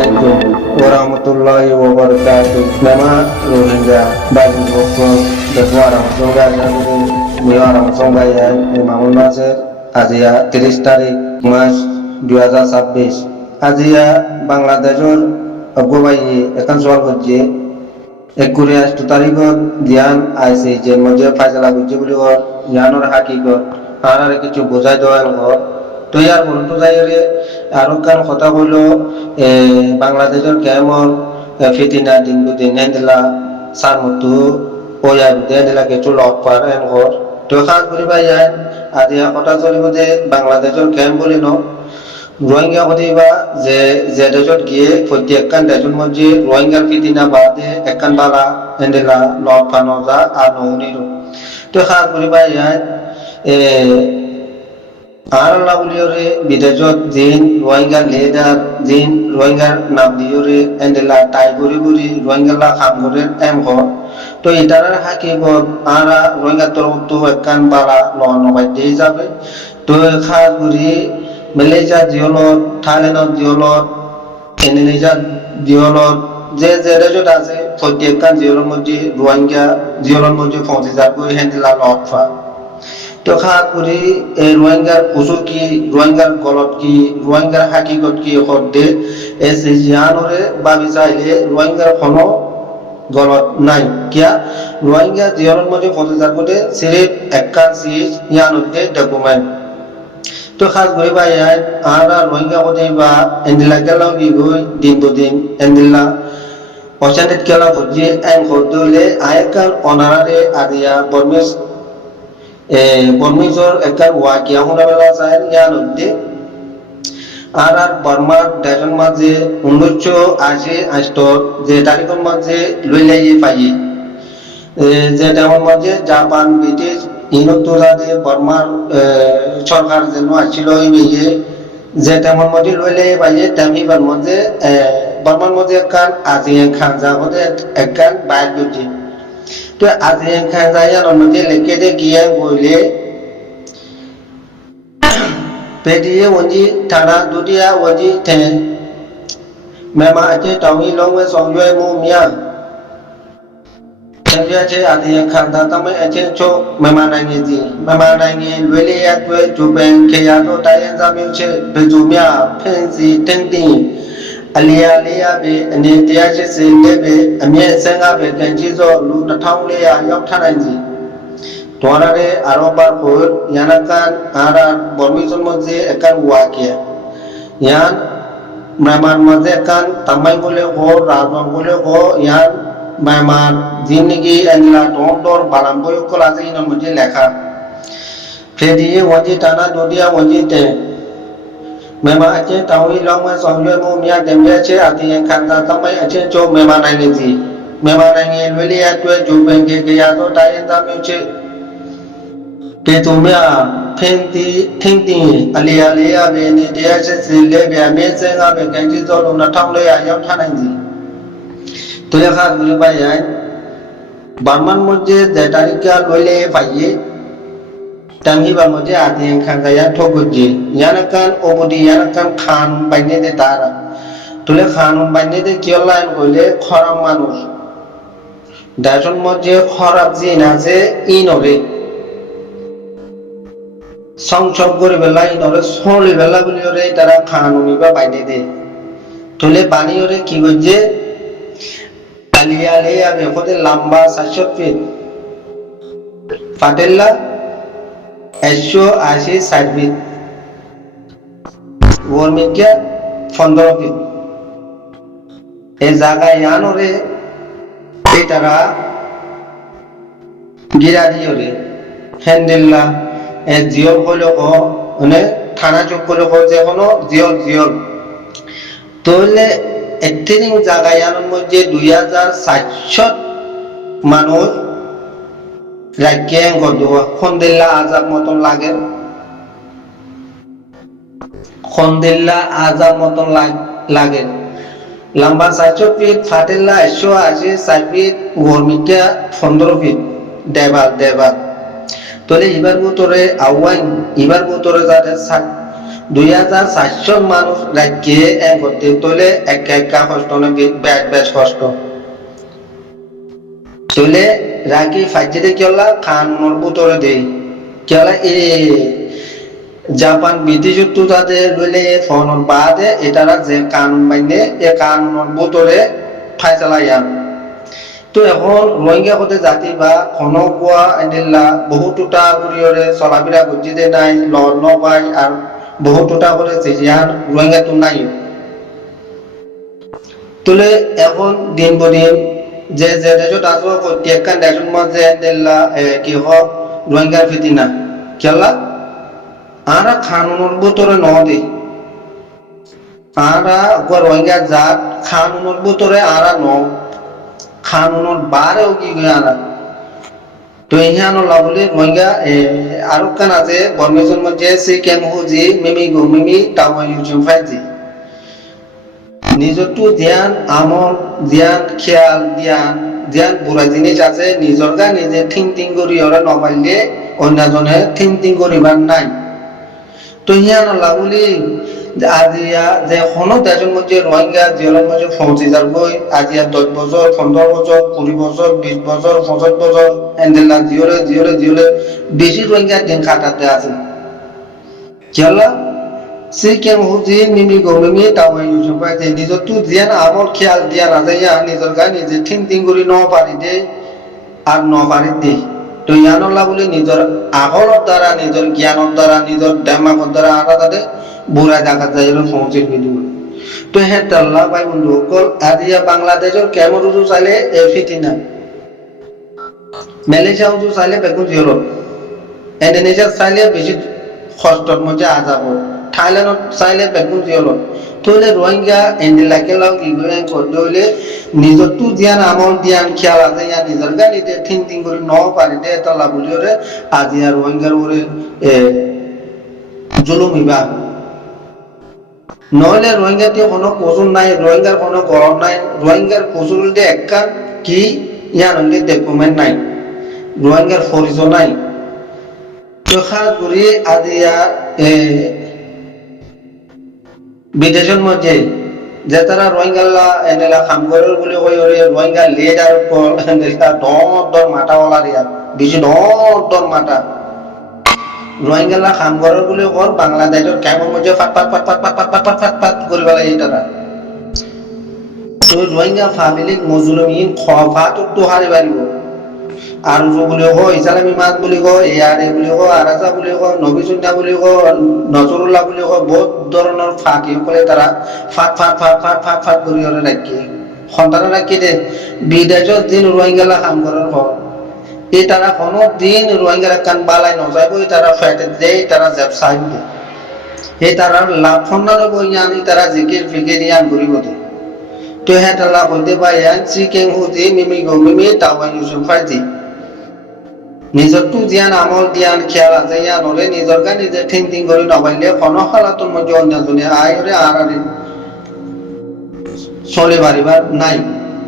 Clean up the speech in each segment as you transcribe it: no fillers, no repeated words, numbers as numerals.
Assalamualaikum warahmatullahi wabarakatuh. Nama Rohingya bagi hukum dan orang Songai yang orang Songai yang Imamul Nasir Asia 30 তারিখ মাস 2026 আজিয়া বাংলাদেশের অগবাই এখন সওয়াল করছে 21 তারিখত জ্ঞান আইছে যে মধ্যে ফাইসলা করছে বলি জ্ঞানের হাকিকত আর কিছু বোঝাই দেওয়ার ঘর তো ইয়ার বলতো যাই রে আরো কান কথা হইলো বাংলাদেশের কেমন ফিতিনা দিন দুদিন হেদিলা সার মতো ওয়া দেদিলা কিছু লক পার এন ঘর তো খাস করিবা ইয়ার আজি কথা চলিব যে বাংলাদেশের কেম বলি ন রোহিঙ্গা হদিবা যে যে দেশত গিয়ে প্রত্যেকখান দেশের মধ্যে রোহিঙ্গার ফিতিনা বাদে একখান বালা হেদিলা লক পানো যা আর নউনির তো খাস করিবা ইয়ার আর আল্লাহ বলিওরে বিদেশত জিন রোহিঙ্গার লিডার জিন রোহিঙ্গার নাম দিওরে এন্ডেলা টাই গরি গরি রোহিঙ্গালা খাম করে এম হ তো এটার হাকিকত আর রোহিঙ্গার তরফতো একখান বালা নবাই দিয়ে যাবে তো খাস করি মালয়েশিয়া জিওলত থাইল্যান্ডত জিওলত ইন্দোনেশিয়া জিওলত যে যে দেশত আছে প্রত্যেকখান জিওলের মধ্যে রোহিঙ্গা জিওলের মধ্যে পৌঁছে যাবে হেন্দিলা লটফা তো খাস করি এই রোহিঙ্গার কুসু কি রোহিঙ্গার গলত কি রোহিঙ্গার হাকিকত কি হতে এসে জিয়ানরে ভাবি চাইলে রোহিঙ্গার কোনো গলত নাই কিয়া রোহিঙ্গা জিয়ানের মধ্যে পৌঁছে যাবে সিরিফ একখান সিজ ইয়ানতে ডকুমেন্ট তো খাস করি ভাই আর রোহিঙ্গা হতে বা এন্দিলা গেল কি গই দিন দুদিন এন্দিলা পছন্দের কেলা ভুজি এম হলে আয়কাল অনারারে আদিয়া বর্মিস বর্মিজর একটা ওয়াকিয়া হনাবেলা যায় ইয়ার মধ্যে আর বর্মার দেশের মাঝে 1980 যে তারিখের মাঝে লইলাই পাই যে তেমন মাঝে জাপান ব্রিটিশ ইউরোপ যাতে বর্মার সরকার যেন আসছিল যে তেমন মাঝে লইলাই পাই তেমনিবার মাঝে বর্মার মাঝে একখান আজিয়া খান যাবতে একখান বাইর করছে তো আজিয়া খান যাইয়ার মধ্যে লেখে দে গিয়া বইলে পেটিয়ে ওজি থানা দুটিয়া ওজি থে মেমা আছে টাউনি লংওয়ে সংজয় মু মিয়া তেমনি আছে আজিয়া খান দা তামে আছে চো মেমা নাইনি লুইলে ya tuwe juben keya to tayen zaমিউছে বেজুমিয়া ফেন্সি টেন্টি আলিয়া লিয়া বেအနေ180လေပဲအမြင့်15ပဲကန်ကြီးစောလူ2400ရောက်ထနိုင်စီတော်ရတဲ့အာရောပါဖို့ယန္နကန်အာရဘောမီစုံမဇေအကန်ဝါကေယန်မြန်မာမဇေကန်တမိုင်ကိုလေဟောရာဇွန်ကိုလေဟောယန်မြန်မာজিন্দেগিအန်လာတော်ဘာလံဘောကိုလာစီနမကြီးလက်ခဖေဒီဝကြီးတာနာဒုတိယဝကြီးတဲ့မြန်မာအချင်းတောင်ဝီလောင်းဝဲဆောင်ရွက်မှုများတင်ပြချေအတင်းခန္ဓာသမိုင်းအချင်းကျုံမြန်မာနိုင်ငံစီမြန်မာနိုင်ငံလွေလျက်တွဲဂျူပင်ကေကြရသောတိုင်းရင်းသားမျိုးချေကေတုမြဖင်တီထင်းတင်အလျာလေးရပင်နေ180လေပြအမြင့်စင်ကပဲကန်ကြီးစောလုံး2400ရောက်ထနိုင်စီতো দেখা গুলি পাই বার্মান মধ্যে যে তারিখা লইলে পাইয়ে Tanghiba mujhe atin khangaya thokuji yanakan obudi yanakan khan baine de dara tule khanun baine de kiollain kole kharam manush dajon mujhe kharab jin ache inore সংসব করে বেলা ইনরে সলি বেলা বলি ওরে তারা খানুনি বা বাইনে দে তলে পানি ওরে কি করছে আলিয়া লিয়া বেখতে লম্বা 700 ফিট ফাটেল্লা 180 60 ফিট ওরমিকে 15 ফিট এই জায়গায় ইয়ানরে এটারা গিরা দিওরে হ্যান্ডেল্লা এ জিওল হলো মানে থানা চোখ হলো যে কোনো জিওল তোলে এতিনিং জায়গায় ইয়ানোর মধ্যে 2700 মানুষ রাজ্ঞেন গদুয়া খন্দেল্লা আজাব মতন লাগে খন্দেল্লা আজাব মতন লাগে লম্বা 400 ফিট ফাটেল্লা 180 60 ফিট ওরমিকা 15 ফিট দেবাল তোলে এবার ভিতরে আওয়াইন এবার ভিতরে যাতে 2400 মানুষ রাখিয়ে এক করতে তোলে একা কষ্ট না বেশ কষ্ট তোলে রাখি ফাইজে কেলা খানুর বুতরে দেই কেলা জাপান ব্রিটিশ যুক্ত তাদের লইলে ফোনের বাদে এটারা যে কানুন বাইনে এ কানুনের বুতরে ফাইসালাইয়ান তো এখন রোহিঙ্গা হতে জাতি বা খনকুয়া এন্ডিল্লা বহুতটা করিয়রে চলাফেরা করতে নাই লন নবাই আর বহুতটা করে চেজিয়ান রোহিঙ্গা তো নাই তুলে এখন দিন বদিন যে যে দেশত আছো প্রত্যেকখান দেশের মধ্যে এন্ডিল্লা কি হোক রোহিঙ্গার ফিতিনা কেলা আরা খানুনের বুতরে নদী আরা রোহিঙ্গা জাত খানুনের বুতরে আরা ন খানুনের বারেও কি আনা তো ইহানো লাভলি রোহিঙ্গা আরো কান আছে বর্মেশন মধ্যে সে কেম হুজি মিমি গো মিমি টাওয়া ইউজুম ফাইজি নিজরটু ধ্যান আমল ধ্যান খেয়াল ধ্যান বুড়া জিনিস আছে নিজর গা নিজে থিং করি ওরা নবাইলে অন্যজনে থিং করিবার নাই তো ইহানো লাভলি আজিয়া যে কোনো দেশের মধ্যে রোহিঙ্গা জেলের মধ্যে পৌঁছে যাবই আজিয়া 10 বছর 15 বছর 20 বছর 20 বছর 25 বছর এন্ডেলা জিওলে বেশি রোহিঙ্গা দিন কাটাতে আছে কেলা সে কেম হুজি মিমি গো মিমি টাওয়া ইউজুম পাইতে নিজর তু ধ্যান আমল খেয়াল ধ্যান আছে ইয়া নিজর গা নিজে থিং করি ন পারি দে আর ন পারি দে তো ইয়ানল্লা বলে নিজের আগলের দ্বারা নিজের জ্ঞানের দ্বারা নিজের দেমাগের দ্বারা আরা তাদের বুড়া জায়গা যাই পৌঁছে দিব তো হ্যাঁ তাল্লা ভাই বন্ধু সকল আজিয়া বাংলাদেশের কেমন উজু চাইলে ফিটিনা মালয়েশিয়া উজু চাইলে বেগুন জিরো ইন্দোনেশিয়া চাইলে বেশি কষ্টর মধ্যে আজাব থাইল্যান্ড চাইলে বেগুন জিরো তাহলে রোহিঙ্গা এন্ডিলাকে লাও কি করে করতে হলে নিজের তু ধ্যান আমল ধ্যান খেয়াল আছে ইয়া নিজের গা নিজে থিং করে ন পারি দে তাল্লা বলি ওরে আজিয়া রোহিঙ্গার ওরে জুলুম ইবা নইলে রোহিঙ্গাতে কোনো কসুর নাই রোহিঙ্গার কোনো গরম নাই রোহিঙ্গার কসুর দিয়ে একখান কি ইয়ার হলে ডকুমেন্ট নাই রোহিঙ্গার পরিচয় নাই তো খাস করি আজিয়া বিদেশের মধ্যে যে তারা রোহিঙ্গাল্লা এনেলা কাম করে বলে কই ওরে রোহিঙ্গা লিডার পর এনেলা দর মাটাওয়ালা দিয়া বেশি দর মাটা রোহিঙ্গালা কাম করার বলে কর বাংলাদেশের কেমন মধ্যে ফাট করে বেলা এটা তো রোহিঙ্গা ফ্যামিলি মজলুমিন খফাত তো হারে বাড়িব আর বলে কো ইসলামী মাত বলে কো এয়ারে বলে কো আরাজা বলে কো নবী সুন্নাহ বলে কো নজরুল্লাহ বলে কো বহুত ধরনের ফাঁকি করে তারা ফাট করে ওরে রাখি সন্তান রাখি দে বিদেশের দিন রোহিঙ্গালা কাম করার পর এই তারা কোনো দিন রোহিঙ্গারা কান বালাই নজাইব তারা ফেটে দেয় তারা ব্যবসায় দেয় এই তারা লাভ ফন্ডানো বই আনি তারা জিকির ফিকির ইয়ান করিব দে তো হ্যাঁ তারা বলতে পাই চিকেন হুজি মিমি গো মিমি টাওয়া ইউজুম ফাইজি নিজর তু ধ্যান আমল ধ্যান খেয়াল আছে ইয়ান ওরে নিজর গা নিজে থিং করে নবাইলে কোনো হালাতুর মধ্যে অন্যজনে আয় ওরে আরে চলে পারিবার নাই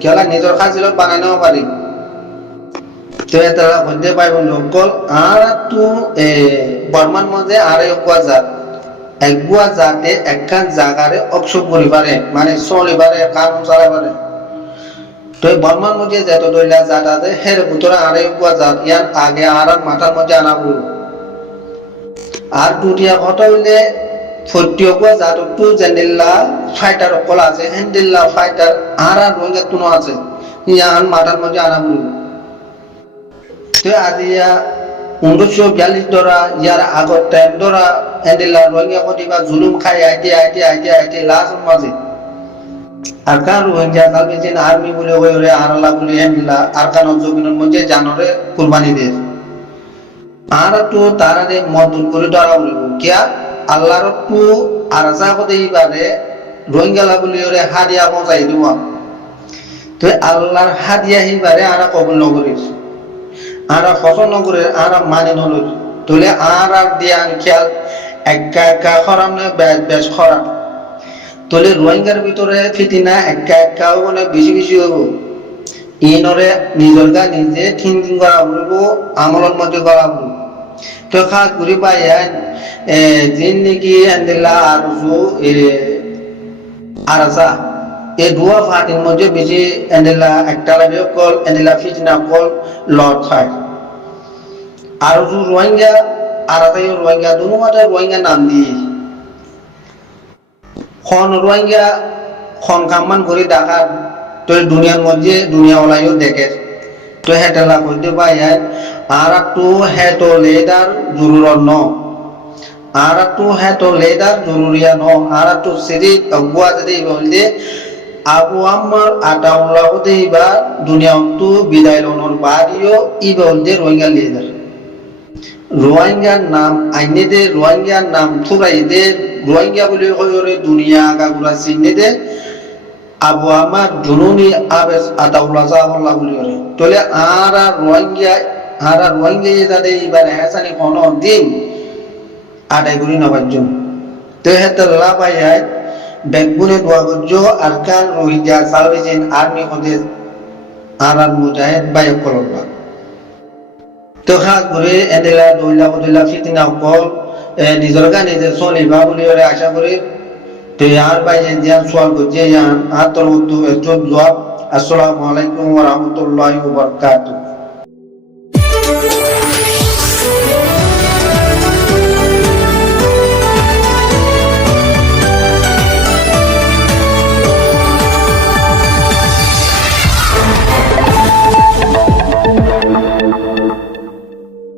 খেলা নিজর খাজিলত বানাই নেওয়া পারি তো তারা বলতে পাইব লোকল আর তু বর্মান মধ্যে আর একগুয়া জাতে একখান জাগারে অবসর করি পারে মানে চলি পারে কানুন চালাই পারে তো বর্মান মধ্যে যেত দইলা জাত আছে হের ভিতরে আর একগুয়া জাত ইয়ান আগে আর মাথার মধ্যে আনা বলব আর দুটিয়া কথা হইলে ফটিয়গুয়া জাত টু জেন্ডিল্লা ফাইটার অকল আছে হেন্ডিল্লা ফাইটার আর রোহিঙ্গা তুনো আছে ইয়ান মাথার মধ্যে আনা বলব আজিয়া 1942 ধরা ইয়ার আগর টাইম ধরা এন্ডিলা রোহিঙ্গা কতিবা জুলুম খাই আইতে লাস্ট মাঝে আর কার রোহিঙ্গা সালভেশন আর্মি বলে ওরে আরলা বলে এন্ডিলা আর কান জমিনের মধ্যে জানরে কুরবানি দে আর তো তারারে মদুর করে ধরা বলবো কিয়া আল্লাহর টু আরজা কদেই বারে রোহিঙ্গা বলে ওরে হাদিয়া পৌঁছাই দিওয়া তো আল্লাহর হাদিয়া হিবারে আরা কবুল নগরিস আরা পছন্দ করে আরা মানে নল তুলে আর দিয়ান খেয়াল একা খরাম না বেশ খরাম তুলে রোহিঙ্গার ভিতরে ফিতিনা একা মানে বেশি হবো ইনরে নিজের গা নিজে থিঙ্কিং করা বলবো আমলের মধ্যে করা বলবো তো খাস ঘুরি পাই জিন্দিগি এন্দিলা আরজু আরাজা এই দুয়া ফাটির মধ্যে বেশি এন্দিলা একটা লাগে কল এন্দিলা ফিটনা কল লট খায় আরজু রোহিঙ্গা আরাজাই রোহিঙ্গা দুনো মাঠে রোহিঙ্গা নাম দিয়ে খন রোহিঙ্গা খন কামান করে ডাকা তো দুনিয়ার মধ্যে দুনিয়া ওলাইও দেখে তো হেটেলা করতে পাই আর একটু হেটো লেদার জরুরত ন আর একটু হেটো লেদার জরুরিয়া ন আর একটু সেরি গুয়া যদি বলতে আবু আম্মার আটাউল্লাহ হতে বা দুনিয়া তো বিদায় লনর বাড়িও ই বলতে রোহিঙ্গা লেদার রোহিঙ্গার নাম আইনে দে রোহিঙ্গার নাম থুরাই দে রোহিঙ্গা বলে হয়ে দুনিয়া গাগুলা চিনে দে আবু আমার জুনুনি আবেস আতাউল্লাহ সাহাবুল্লাহ বলি করে তাহলে আর রোহিঙ্গা যাদের এবার হেসানি কোনো দিন আদায় করি নবাজন তো হেতে লাভ আয় বেগুনে দোয়া করছো আরকান রোহিঙ্গা সালভেশন আর্মি হতে আর মুজাহিদ বাই কলবা তো খাস করে এদিলা দইলা ফিতনা কল নিজের গানে যে চলিবা বলি আশা করি তো আর বাইরে যে সোয়াল করছে আর তোর উত্তর জবাব আসসালামু আলাইকুম ওয়া রাহমাতুল্লাহি ওয়া বারাকাতুহু।